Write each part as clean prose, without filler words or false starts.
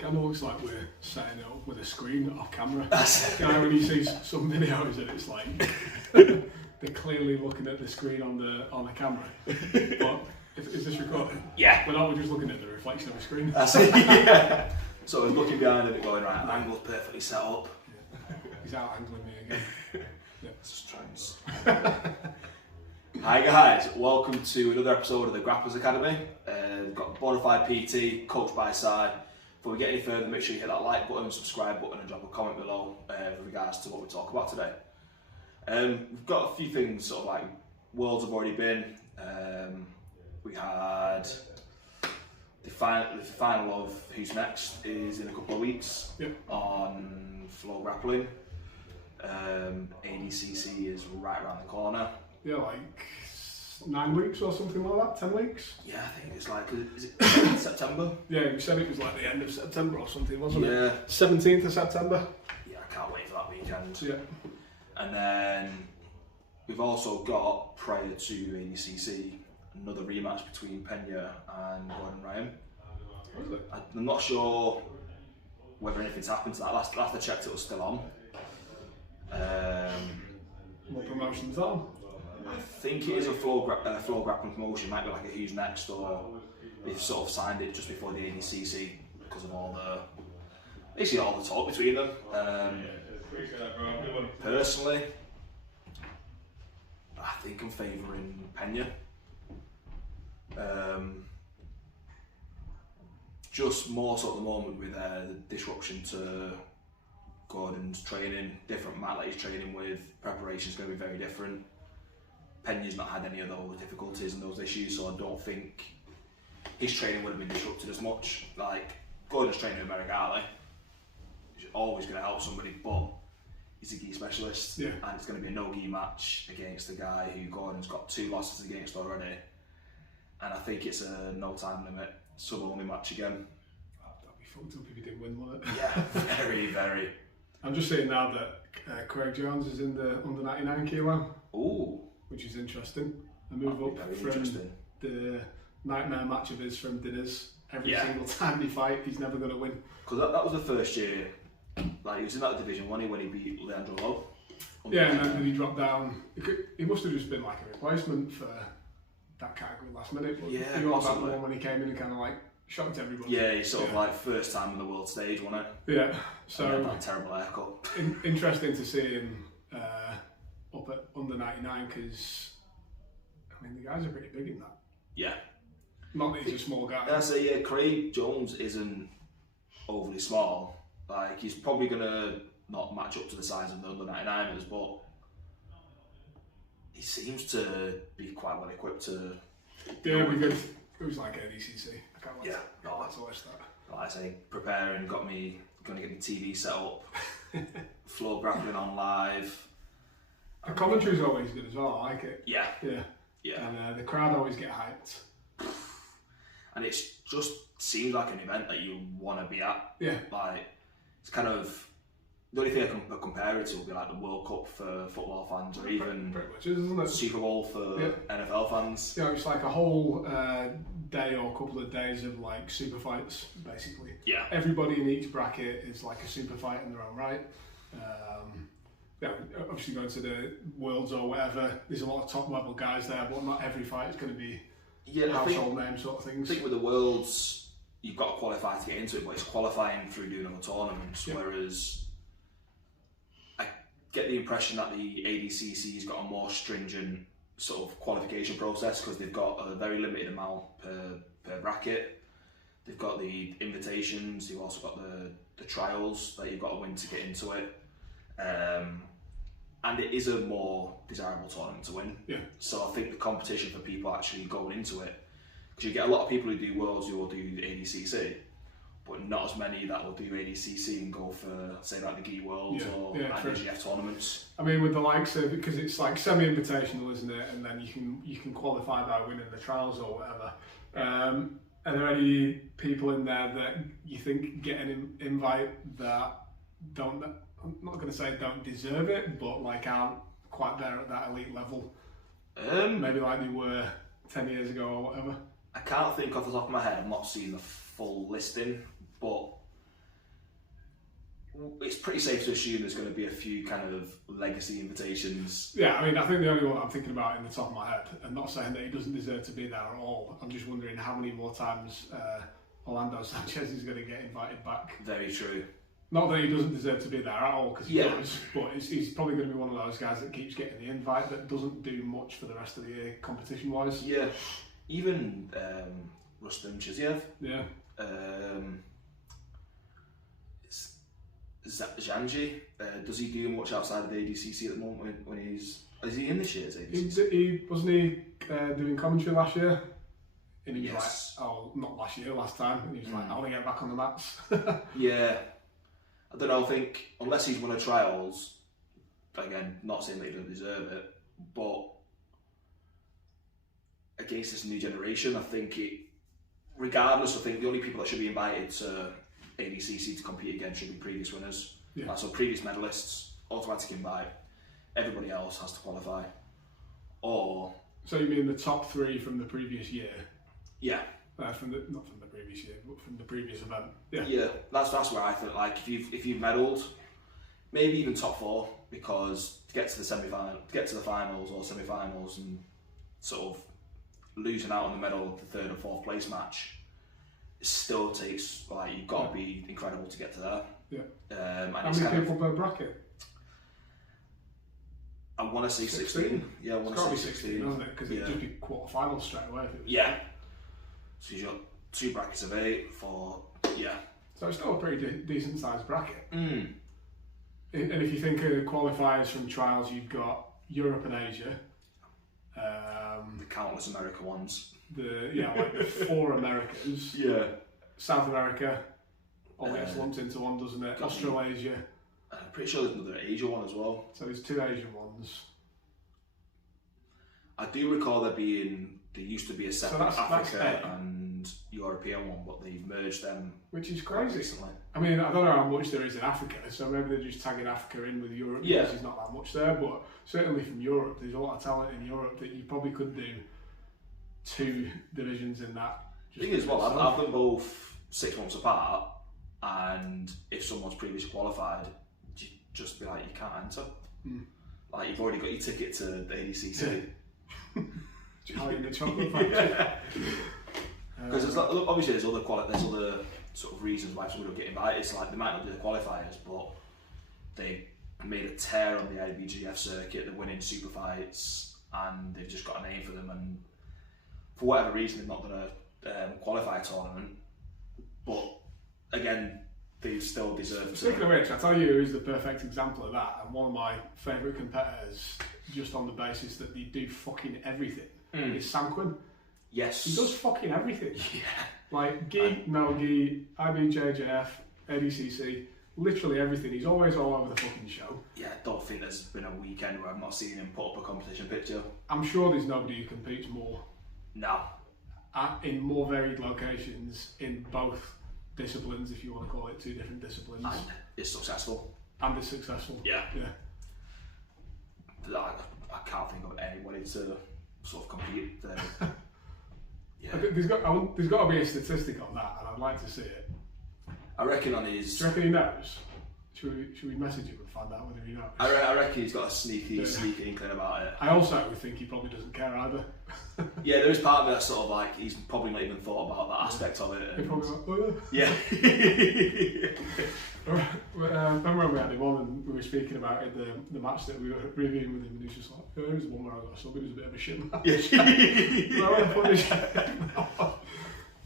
kind of looks like we're setting it up with a screen off camera. You know, when you see some videos and it's like they're clearly looking at the screen on the camera. But is this recording? Yeah. We're just looking at the reflection of a screen. That's it, yeah. So we're looking behind it, going, right, the angle's perfectly set up. Yeah. He's out angling me again. Yeah. Let's try and... Hi guys, welcome to another episode of the Grapplers Academy. We've got Bonafide PT, coached by Sai. Before we get any further, make sure you hit that like button, subscribe button and drop a comment below with regards to what we talk about today. We've got a few things, sort of like Worlds have already been. We had the final of Who's Next is in a couple of weeks. Yep. On Flow Grappling. ADCC is right around the corner. Yeah, like 9 weeks or something like that, 10 weeks? Yeah, I think it's like, is it September? Yeah, you said it was like the end of September or something, wasn't it? Yeah. 17th of September? Yeah, I can't wait for that weekend. Yeah. And then we've also got, prior to ADCC, another rematch between Pena and Gordon Ryan. What is it? I'm not sure whether anything's happened to that. Last I checked, it was still on. What promotion's that on? I think it is a floor grappling promotion. It might be like a Who's Next, or they've sort of signed it just before the ADCC because of all the talk between them. Personally, I think I'm favouring Pena. Just more so at the moment with the disruption to Gordon's training, different mat that he's training with, preparation's going to be very different. Pena's not had any of those difficulties and those issues, so I don't think his training would have been disrupted as much. Like, Gordon's training with Merrick Hartley, he's always going to help somebody, but he's a gi specialist, yeah. And it's going to be a no-gi match against a guy who Gordon's got 2 losses against already, and I think it's a no-time limit, sub-only match again. That'd be fucked up if he did win, wouldn't it? Yeah, very, very. I'm just seeing now that Craig Jones is in the under 99 kilo. Ooh. Which is interesting. A move up from the nightmare match of his from Dinners. Every single time he fight, he's never going to win. Because that was the first year, like he was in that division when he beat Leandro Lowe. Yeah, and then he dropped down. He must have just been like a replacement for that category last minute. But yeah, he got that one when he came in and kind of like shocked everybody. Yeah, he's sort of like first time on the world stage, wasn't it? Yeah, so that terrible haircut. Interesting to see him up at under 99 because I mean the guys are pretty big in that. Yeah. Not that he's a small guy. I say yeah, Craig Jones isn't overly small. Like he's probably gonna not match up to the size of the under 99ers, but he seems to be quite well equipped to. Yeah, we did. It was like ADCC. I can't wait. Yeah, to watch that. Like I say, preparing, gonna get my TV set up, floor grappling on live. The commentary's always good as well. I like it. Yeah. Yeah. Yeah. And the crowd always get hyped. And it just seems like an event that you want to be at. Yeah. Like it's kind of the only thing I can compare it to will be like the World Cup for football fans, or even pretty much, isn't it? Super Bowl for NFL fans. Yeah, it's like a whole day or couple of days of like super fights, basically. Yeah. Everybody in each bracket is like a super fight in their own right. Yeah, obviously going to the Worlds or whatever, there's a lot of top level guys there, but not every fight is going to be household name sort of things. I think with the Worlds, you've got to qualify to get into it, but it's qualifying through doing other tournaments, whereas I get the impression that the ADCC's got a more stringent sort of qualification process because they've got a very limited amount per bracket. They've got the invitations, you've also got the trials that you've got to win to get into it. And it is a more desirable tournament to win. Yeah. So I think the competition for people actually going into it, because you get a lot of people who do Worlds who will do the ADCC, but not as many that will do ADCC and go for, say, like the GI Worlds or IDGF tournaments. I mean, with the likes of, because it's like semi-invitational, isn't it? And then you can qualify by winning the trials or whatever. Are there any people in there that you think get an invite that don't? I'm not going to say don't deserve it, but like aren't quite there at that elite level. Maybe like they were 10 years ago or whatever. I can't think off the top of my head. I'm not seeing the full listing, but it's pretty safe to assume there's going to be a few kind of legacy invitations. Yeah, I mean, I think the only one I'm thinking about in the top of my head, and not saying that he doesn't deserve to be there at all, I'm just wondering how many more times Orlando Sanchez is going to get invited back. Very true. Not that he doesn't deserve to be there at all, because he Yeah. does, but he's probably going to be one of those guys that keeps getting the invite that doesn't do much for the rest of the year competition-wise. Yeah. Even Rustam Chiziev. Yeah. Zhanji, does he do much outside of the ADCC at the moment when he's... Is he in this year's ADCC? He wasn't he doing commentary last year? And he was Yes. like, oh, not last year, last time. And he was like, I want to get back on the mats. Yeah. I don't know, I think, unless he's won a trials, again, not saying that he doesn't deserve it, but against this new generation, I think regardless, I think the only people that should be invited to ADCC to compete again should be previous winners. Yeah. So previous medalists, automatic invite, everybody else has to qualify. Or... So you mean the top 3 from the previous year? Yeah. Not from the previous year, but from the previous event. Yeah. Yeah, that's where I think, like, if you've medalled, maybe even top 4, because to get to the semi-final, to get to the finals or semi-finals, and sort of losing out on the medal of the 3rd and 4th place match, it still takes, like, you've got to be incredible to get to there. Yeah. How many people per bracket? I want to say 16. Yeah, I want to say 16, doesn't it? Because it'd just be quarterfinals straight away if it was. Yeah. So you've got 2 brackets of 8 for, yeah. So it's still a pretty decent sized bracket. Mm. And if you think of qualifiers from trials, you've got Europe and Asia. The countless America ones. Like the 4 Americas. Yeah. South America all gets lumped into one, doesn't it? Australasia. I'm pretty sure there's another Asia one as well. So there's 2 Asian ones. I do recall there used to be a separate Africa and European one, but they've merged them. Which is crazy. Recently. I mean, I don't know how much there is in Africa, so maybe they're just tagging Africa in with Europe because there's not that much there, but certainly from Europe, there's a lot of talent in Europe that you probably could do 2 divisions in that. The thing is, I've them both 6 months apart, and if someone's previously qualified, you just be like, you can't enter. Like, you've already got your ticket to the ADCC. Charlie in the chocolate factory. Because obviously there's other sort of reasons why someone will get invited. It's like they might not do the qualifiers, but they made a tear on the IBGF circuit. They're winning super fights, and they've just got a name for them. And for whatever reason, they've not done a qualifier tournament. But again, they still deserve to. Speaking of which, I tell you who's the perfect example of that, and one of my favourite competitors, just on the basis that they do fucking everything, is Sam Quinn. Yes. He does fucking everything. Yeah. Like, gi, no gi, IBJJF, ADCC, literally everything. He's always all over the fucking show. Yeah, I don't think there's been a weekend where I've not seen him put up a competition picture. I'm sure there's nobody who competes more. No. In more varied locations, in both disciplines, if you want to call it 2 different disciplines. And is successful. And is successful. Yeah. Yeah. I can't think of anybody to sort of compete there. Yeah. There's got to be a statistic on that, and I'd like to see it. I reckon on his... Do you reckon he knows? Should we message him and find out whether he knows? I reckon he's got a sneaky inkling about it. I also think he probably doesn't care either. Yeah, there is part of it that's sort of like, he's probably not even thought about that aspect of it. He's probably like, oh yeah. Remember when we had him on and we were speaking about it, the match that we were reviewing with him, and he was just like, oh, there's one where I got a sub, it was a bit of a shit match.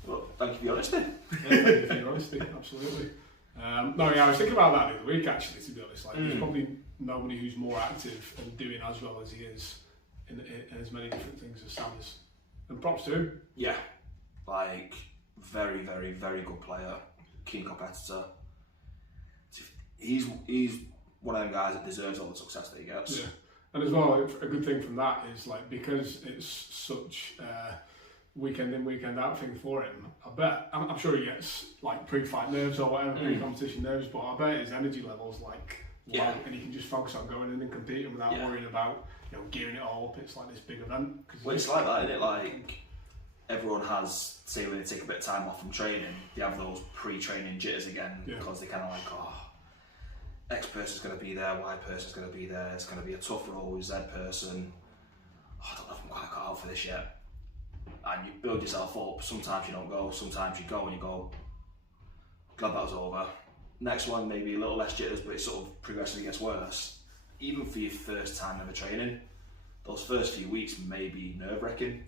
Well, thank you for your honesty. Thank you for your honesty, absolutely. I was thinking about that the other week actually, to be honest. Like, there's probably nobody who's more active and doing as well as he is in as many different things as Sam is. And props to him. Yeah, like, very, very, very good player, keen competitor. He's one of them guys that deserves all the success that he gets. Yeah, and as well, a good thing from that is, like, because it's such weekend in, weekend out thing for him, I'm sure he gets like pre-fight nerves or whatever, pre-competition nerves, but I bet his energy levels low, and he can just focus on going in and competing without worrying about gearing it all up. It's like this big event. Well, it's like that, isn't it? Like, everyone has, say when they take a bit of time off from training, they have those pre-training jitters again because they kind of like, X person's going to be there, Y person's going to be there, it's going to be a tough role with Z person. Oh, I don't know if I'm quite cut out for this yet. And you build yourself up. Sometimes you don't go, sometimes you go and you go, glad that was over. Next one, maybe a little less jitters, but it sort of progressively gets worse. Even for your first time ever training, those first few weeks may be nerve-wracking,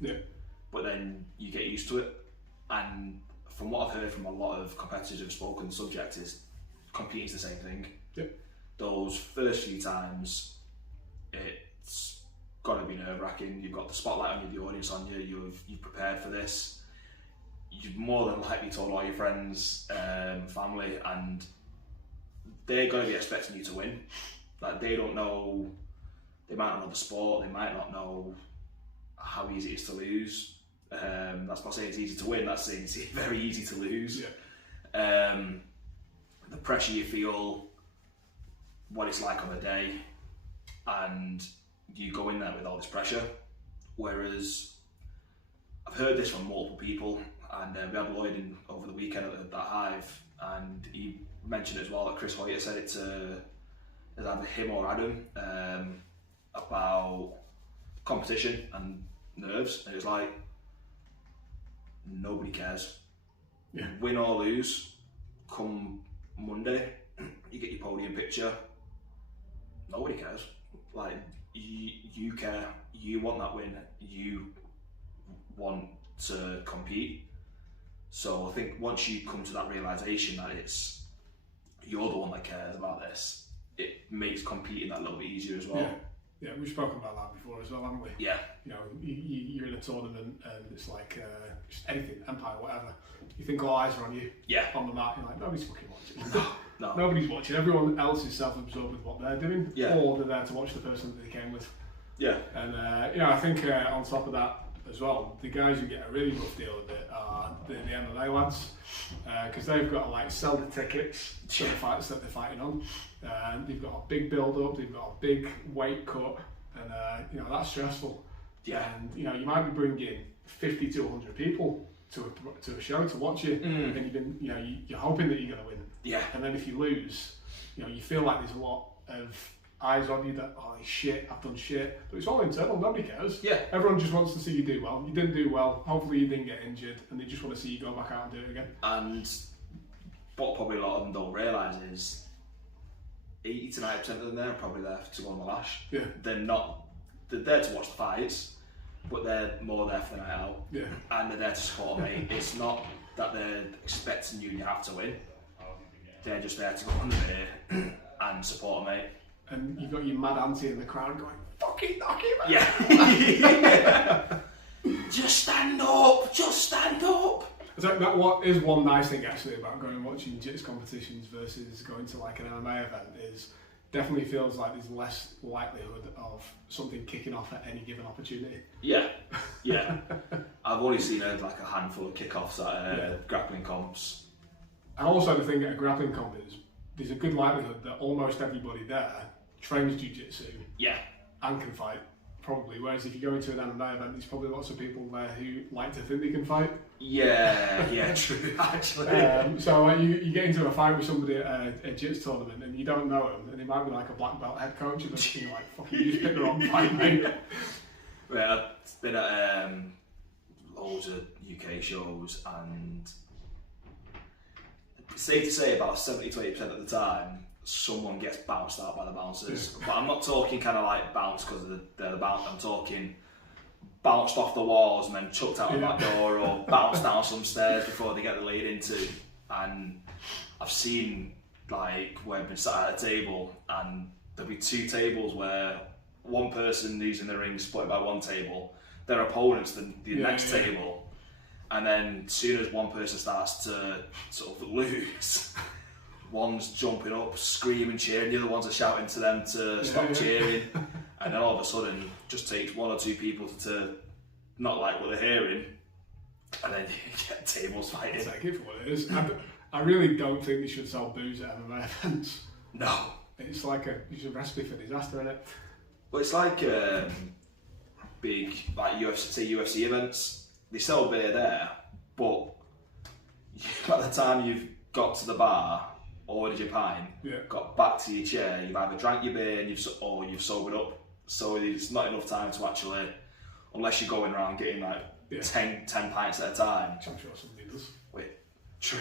but then you get used to it. And from what I've heard from a lot of competitors who've spoken on the subject is competing's the same thing. Those first few times, it's got to be nerve-wracking. You've got the spotlight on you, the audience on you, you've prepared for this. You've more than likely told all your friends, family, and they're going to be expecting you to win. Like, they don't know, they might not know the sport, they might not know how easy it is to lose. That's not saying it's easy to win, that's saying it's very easy to lose. The pressure you feel, what it's like on the day, and you go in there with all this pressure. Whereas I've heard this from multiple people, and we had Lloyd in over the weekend at that Hive, and he mentioned as well that Chris Hoyter said it to either him or Adam about competition and nerves, and it was like, nobody cares. Win or lose, come Monday, you get your podium picture, nobody cares. Like, you care, you want that win, you want to compete. So I think once you come to that realisation that it's you're the one that cares about this, it makes competing that little bit easier as well. Yeah, we've spoken about that before as well, haven't we? Yeah. You know, you're in a tournament and it's like just anything, Empire, whatever. You think all eyes are on you. On the mat, you're like, nobody's fucking watching. No. Nobody's watching. Everyone else is self-absorbed with what they're doing, or they're there to watch the person that they came with. And you know, I think on top of that as well, the guys who get a really rough deal of it are the MMA lads, because they've got to like sell the tickets to the fights that they're fighting on. They've got a big build-up, they've got a big weight cut, and you know, that's stressful. And you know, you might be bringing 50 to 100 people to a show to watch you, and you're hoping that you're going to win. And then if you lose, you know, you feel like there's a lot of eyes on you that, oh shit, I've done shit. But it's all internal, nobody cares. Everyone just wants to see you do well. You didn't do well, hopefully you didn't get injured, and they just want to see you go back out and do it again. And what probably a lot of them don't realise is 80 to 90% of them there are probably there to go on the lash. They're there to watch the fights, but they're more there for the night out. And they're there to support a mate. It's not that they're expecting you have to win. They're just there to go on there and support a mate. And you've got your mad auntie in the crowd going, fucking knock him out! Just stand up! Just stand up! So that what is one nice thing actually about going and watching jits competitions versus going to like an MMA event is definitely feels like there's less likelihood of something kicking off at any given opportunity. I've only seen like a handful of kickoffs at grappling comps. And also the thing at a grappling comp is there's a good likelihood that almost everybody there trains jiu-jitsu and can fight, probably. Whereas if you go into an MMA event, there's probably lots of people there who like to think they can fight. True, actually. So you get into a fight with somebody at a jiu-jitsu tournament and you don't know them, and they might be like a black belt head coach, and you're like, fucking, you just picked the wrong fight, mate. I've been at loads of UK shows, and safe to say about 70 to 80% of the time, someone gets bounced out by the bouncers. But I'm not talking kind of like bounce because they're the bounce. I'm talking bounced off the walls and then chucked out the back door, or bounced down some stairs before they get the lead into. And I've seen like where I've been sat at a table and there'll be two tables where one person who's in the ring split by one table, their opponent's the next table. And then as soon as one person starts to sort of lose, one's jumping up, screaming, cheering, the other ones are shouting to them to stop cheering. And then all of a sudden, it just takes one or two people to not like what they're hearing, and then you get tables fighting. Take it for what it is. I really don't think they should sell booze at MMA events. No. It's like a recipe for disaster, isn't it? Well, it's like big like UFC events. They sell beer there, but by the time you've got to the bar, ordered your pint, Yeah. got back to your chair, you've either drank your beer or you've sobered up. So it's not enough time to actually, unless you're going around getting like 10 pints at a time. Which I'm sure somebody does. Wait, true.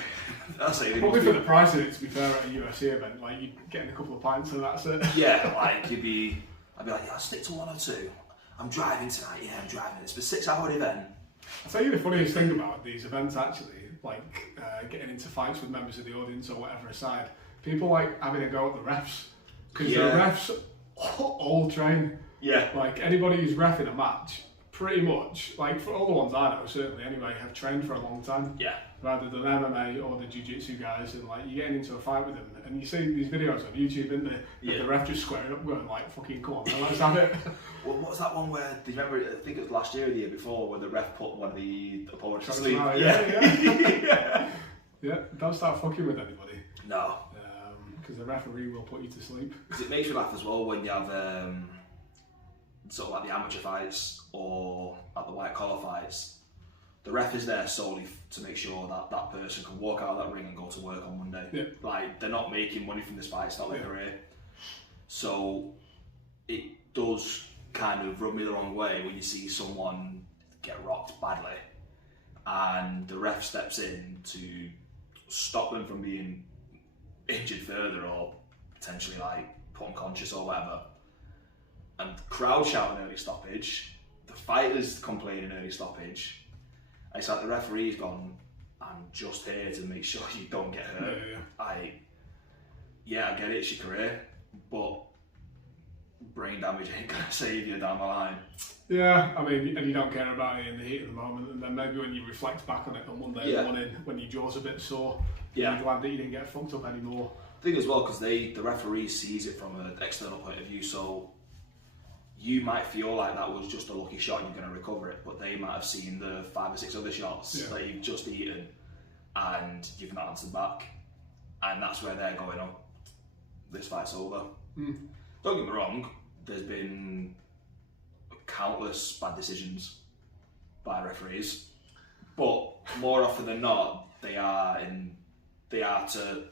That's it. Probably for the price of it, to be fair, at a UFC event, like you're getting a couple of pints and that's it. Yeah, like I'd be like, yeah, I'll stick to 1 or 2. I'm driving tonight, yeah, I'm driving. It's a 6-hour event. I'll tell you the funniest thing about these events actually, like getting into fights with members of the audience or whatever aside, people like having a go at the refs. Because the refs all train. Yeah. Like anybody who's reffing a match, pretty much, like for all the ones I know, certainly anyway, have trained for a long time. Yeah. Rather than MMA or the jiu-jitsu guys, and like you're getting into a fight with them, and you see these videos on YouTube, and the ref just squaring up, going like, "Fucking come on, man, let's have it." Well, what was that one where? Do you remember? I think it was last year or the year before, where the ref put one of the opponents to sleep. Yeah. Yeah. Don't start fucking with anybody. No. Because the referee will put you to sleep. Because it makes me laugh as well when you have sort of like the amateur fights or like the white collar fights. The ref is there solely to make sure that that person can walk out of that ring and go to work on Monday. Yeah. Like, they're not making money from this fight, it's not their career. So it does kind of rub me the wrong way when you see someone get rocked badly and the ref steps in to stop them from being injured further or potentially like put unconscious or whatever. And crowd shouting early stoppage, the fighters complaining early stoppage. It's like the referee's gone, I'm just here to make sure you don't get hurt. I get it, it's your career, but brain damage ain't gonna save you down the line. Yeah, I mean, and you don't care about it in the heat of the moment, and then maybe when you reflect back on it on Monday morning, when your jaw's a bit sore, you're glad that you didn't get fucked up anymore. I think as well, because the referee sees it from an external point of view, so you might feel like that was just a lucky shot and you're going to recover it, but they might have seen the 5 or 6 other shots that you've just eaten and you've not answered back, and that's where they're going, oh, this fight's over. Don't get me wrong, there's been countless bad decisions by referees, but more often than not, they are to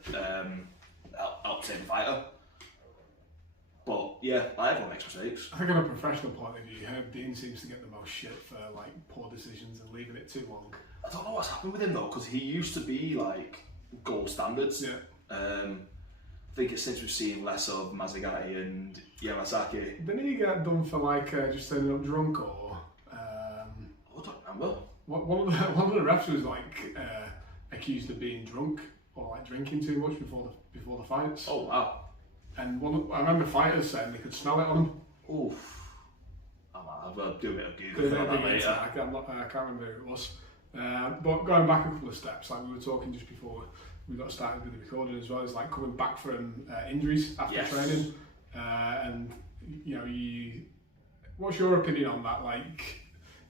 help save the fighter. But yeah, everyone makes mistakes. I think on a professional point of view, Herb Dean seems to get the most shit for like poor decisions and leaving it too long. I don't know what's happened with him though, because he used to be like gold standards. Yeah. I think it's since we've seen less of Mazagati and Yamasaki. Didn't he get done for like just turning up drunk or? I don't remember. One of the refs was like accused of being drunk or like drinking too much before the fights. Oh wow. And I remember fighters saying they could smell it on them. Oof. I'll do a bit of Google on that later. I can't remember who it was. But going back a couple of steps, like we were talking just before we got started with the recording as well, is like coming back from injuries after training. And you know, what's your opinion on that? Like,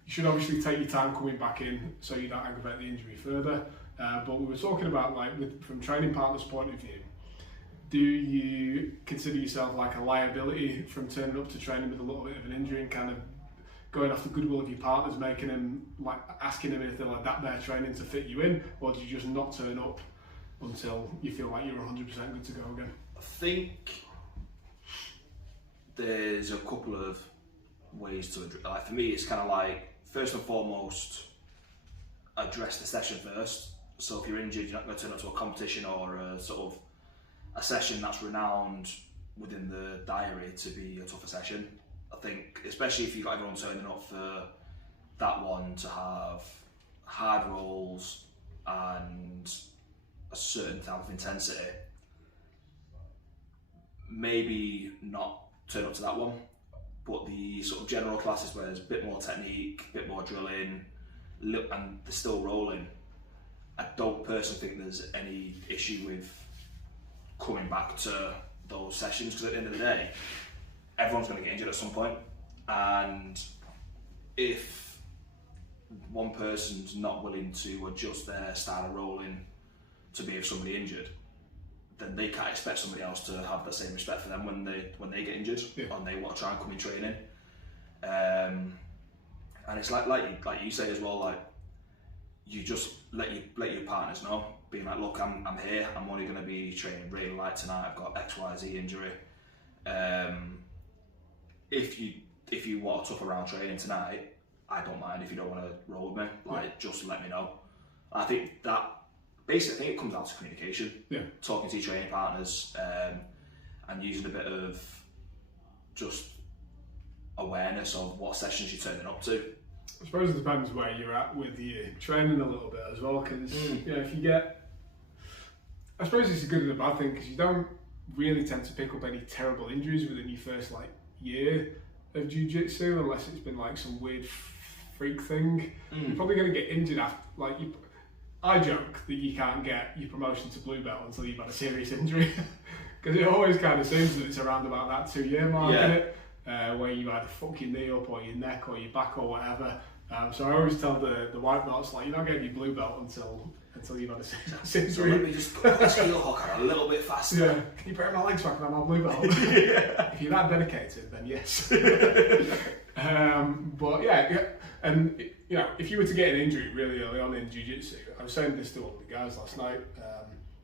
you should obviously take your time coming back in so you don't aggravate the injury further. But we were talking about like from training partners' point of view. Do you consider yourself like a liability from turning up to training with a little bit of an injury and kind of going off the goodwill of your partners, making them like asking them if they'll adapt their training to fit you in, or do you just not turn up until you feel like you're 100% good to go again? I think there's a couple of ways to address. Like for me, it's kind of like first and foremost, address the session first. So if you're injured, you're not going to turn up to a competition or a sort of a session that's renowned within the diary to be a tougher session. I think, especially if you've got everyone turning up for that one to have hard rolls and a certain type of intensity, maybe not turn up to that one, but the sort of general classes where there's a bit more technique, a bit more drilling, and they're still rolling, I don't personally think there's any issue with coming back to those sessions, because at the end of the day, everyone's going to get injured at some point, and if one person's not willing to adjust their style of rolling to be if somebody injured, then they can't expect somebody else to have the same respect for them when they get injured and they want to try and come in training. And it's like you say as well, like you just let your partners know, being like, look, I'm here. I'm only going to be training really light tonight. I've got XYZ injury. If you want a tougher round training tonight, I don't mind if you don't want to roll with me. Like, just let me know. I think that basically, I think it comes down to communication. Yeah. Talking to your training partners, and using a bit of just awareness of what sessions you're turning up to. I suppose it depends where you're at with your training a little bit as well, because if you get, I suppose it's a good and a bad thing, because you don't really tend to pick up any terrible injuries within your first year of jiu-jitsu, unless it's been some weird freak thing. You're probably going to get injured after, I joke that you can't get your promotion to blue belt until you've had a serious injury, because it always kind of seems that it's around about that 2-year mark, isn't it? Where you either fuck your knee up or your neck or your back or whatever. So I always tell the white belts, you're not getting your blue belt until you've had a serious injury. So let me just put this heel hook on a little bit faster. Yeah. Can you break my legs back when I'm on blue belt? If you're that dedicated, then yes. But yeah, and if you were to get an injury really early on in jiu-jitsu, I was saying this to one of the guys last night,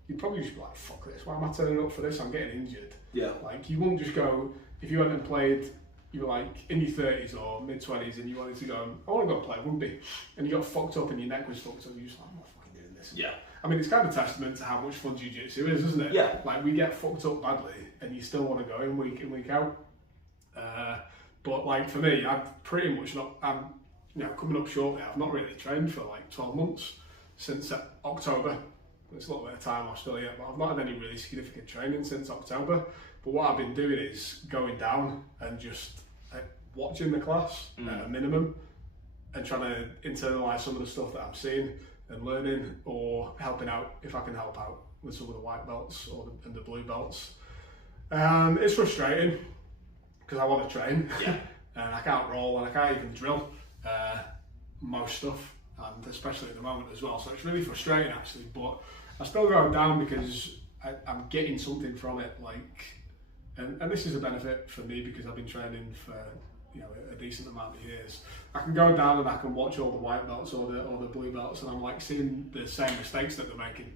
you'd probably just be like, fuck this, why am I turning up for this? I'm getting injured. Yeah. You wouldn't just go, if you went and played, you were in your 30s or mid-20s and you wanted to go, I want to go play rugby, and you got fucked up and your neck was fucked up, you're just like, I'm not fucking doing this. Yeah. I mean, it's kind of testament to how much fun jiu-jitsu is, isn't it? Yeah. We get fucked up badly and you still want to go in week out. But for me, I've pretty much not, I'm coming up shortly, I've not really trained for 12 months since October. It's a little bit of time off still yet, but I've not had any really significant training since October. But what I've been doing is going down and just watching the class at a minimum and trying to internalise some of the stuff that I'm seeing and learning, or helping out if I can help out with some of the white belts and the blue belts. It's frustrating because I want to train and I can't roll and I can't even drill most stuff, and especially at the moment as well. So it's really frustrating actually, but I still go down because I'm getting something from it. And this is a benefit for me because I've been training for a decent amount of years. I can go down and I can watch all the white belts or the blue belts, and I'm seeing the same mistakes that they're making.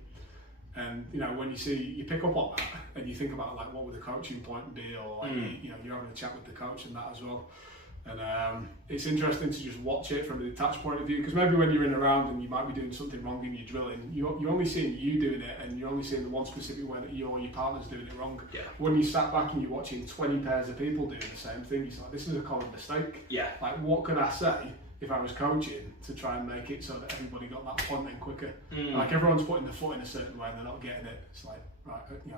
And when you pick up on that and you think about what would the coaching point be, or you're having a chat with the coach and that as well. And it's interesting to just watch it from a detached point of view, because maybe when you're in a round and you might be doing something wrong in your drilling, you're only seeing you doing it, and you're only seeing the one specific way that you or your partner's doing it wrong. Yeah. When you sat back and you're watching 20 pairs of people doing the same thing, you're like, this is a common mistake. Yeah. What could I say if I was coaching to try and make it so that everybody got that point in quicker? Everyone's putting the foot in a certain way and they're not getting it. It's right,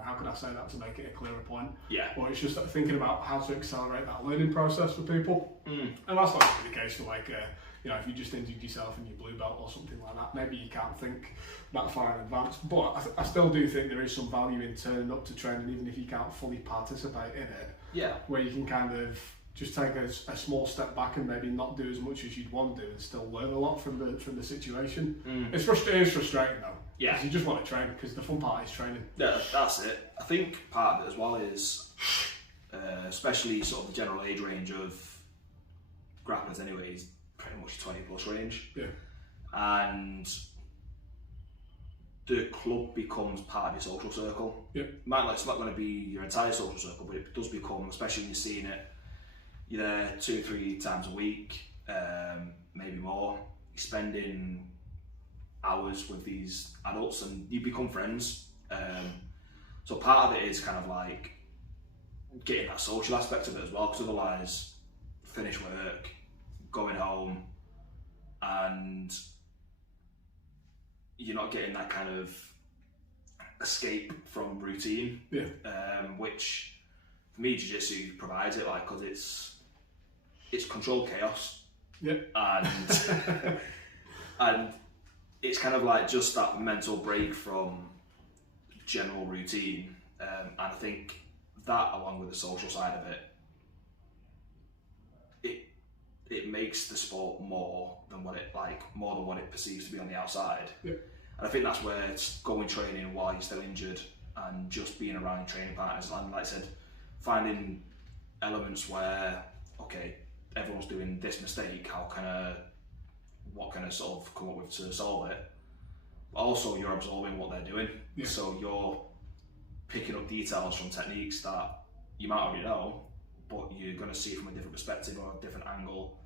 how could I say that to make it a clearer point? Yeah. Or it's just thinking about how to accelerate that learning process for people. And that's not really the case for if you just injured yourself in your blue belt or something like that, maybe you can't think that far in advance. But I still do think there is some value in turning up to training, even if you can't fully participate in it. Yeah. Where you can kind of just take a small step back and maybe not do as much as you'd want to do and still learn a lot from the situation. It's frustrating though. Yeah. Because you just want to train, because the fun part is training. Yeah, that's it. I think part of it as well is, especially sort of the general age range of grapplers anyway, is pretty much 20 plus range. Yeah. And the club becomes part of your social circle. Yeah. It's not going to be your entire social circle, but it does become, especially when you're seeing it, you're there 2-3 times a week, maybe more. You're spending hours with these adults and you become friends. So part of it is kind of getting that social aspect of it as well, because otherwise, finish work, going home, and you're not getting that kind of escape from routine. Yeah. Which for me, jiu-jitsu provides it, because it's controlled chaos. Yeah. And it's kind of just that mental break from general routine. And I think that, along with the social side of it, it makes the sport more than what it perceives to be on the outside. Yeah. And I think that's where it's going training while you're still injured and just being around your training partners. And like I said, finding elements where, okay, everyone's doing this mistake, what can I sort of come up with to solve it? also you're absorbing what they're doing. Yeah. So you're picking up details from techniques that you might already know, but you're going to see from a different perspective or a different angle.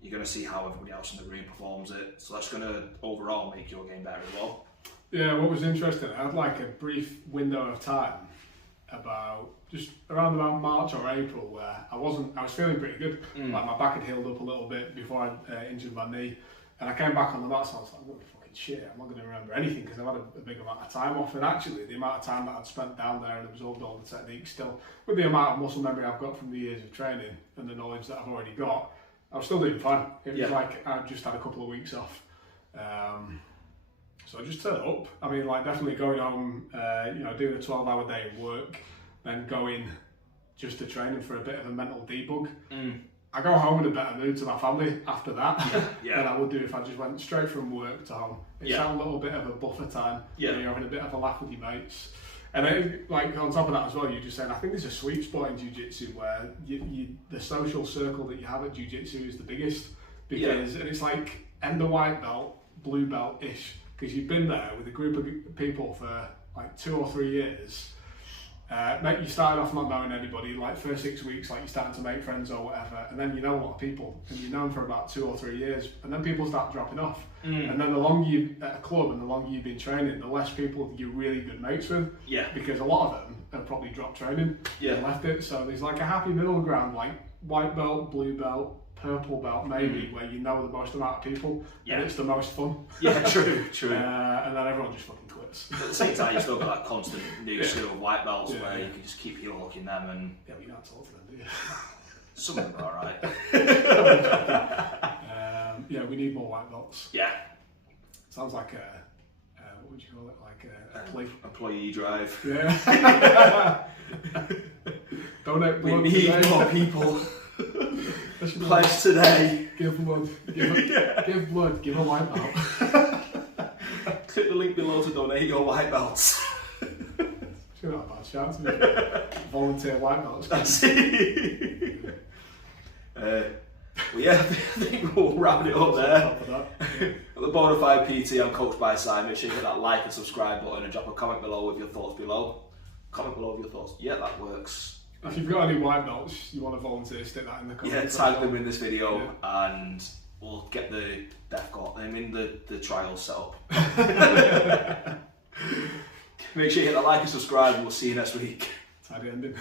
You're going to see how everybody else in the room performs it. So that's going to overall make your game better as well. Yeah, what was interesting, I had like a brief window of time about just around about March or April where I was feeling pretty good. Like my back had healed up a little bit before I injured my knee, and I came back on the mat, so I was like, what the fucking shit, I'm not going to remember anything because I've had a big amount of time off. And actually the amount of time that I'd spent down there and absorbed all the techniques, still with the amount of muscle memory I've got from the years of training and the knowledge that I've already got, I was still doing fine. It was like I just had a couple of weeks off. So I just turned up. I mean, like definitely going home, doing a 12-hour day of work, then going just to training for a bit of a mental debug. I go home in a better mood to my family after that than I would do if I just went straight from work to home. It's a little bit of a buffer time. You're having a bit of a laugh with your mates. And then, like on top of that as well, you just said, I think there's a sweet spot in jiu-jitsu where the social circle that you have at jiu-jitsu is the biggest, because and it's like end of white belt, blue belt-ish, because you've been there with a group of people for like 2 or 3 years. You started off not knowing anybody, like first 6 weeks, like you're starting to make friends or whatever, and then you know a lot of people, and you know them for about 2 or 3 years, and then people start dropping off. And then the longer you're at a club and the longer you've been training, the less people you're really good mates with. Because a lot of them have probably dropped training and left it. So there's like a happy middle ground, like white belt, blue belt, purple belt maybe, where you know the most amount of people and it's the most fun. True. And then everyone just fucking quits. But at the same time, you've still got that constant new skill of white belts where you can just keep heel hooking them and... Yeah, but you don't talk to them, do you? Some of them are alright. We need more white belts. Sounds like what would you call it? Like employee drive. Yeah. Donate blood. We need more people. Pledge today. Give blood. Give blood. Give a white belt. Click the link below to donate your white belts. It's not a bad chance. Volunteer white belts. That's it. I think we'll round it up there. The Bonafide PT, I'm coached by Si. Make sure you hit that like and subscribe button and drop a comment below with your thoughts below. Comment below with your thoughts. Yeah, that works. If you've got any white belts you want to volunteer, stick that in the comments. Tag them in this video and we'll get the the trial set up. Make sure you hit that like and subscribe and we'll see you next week. Tidy ending.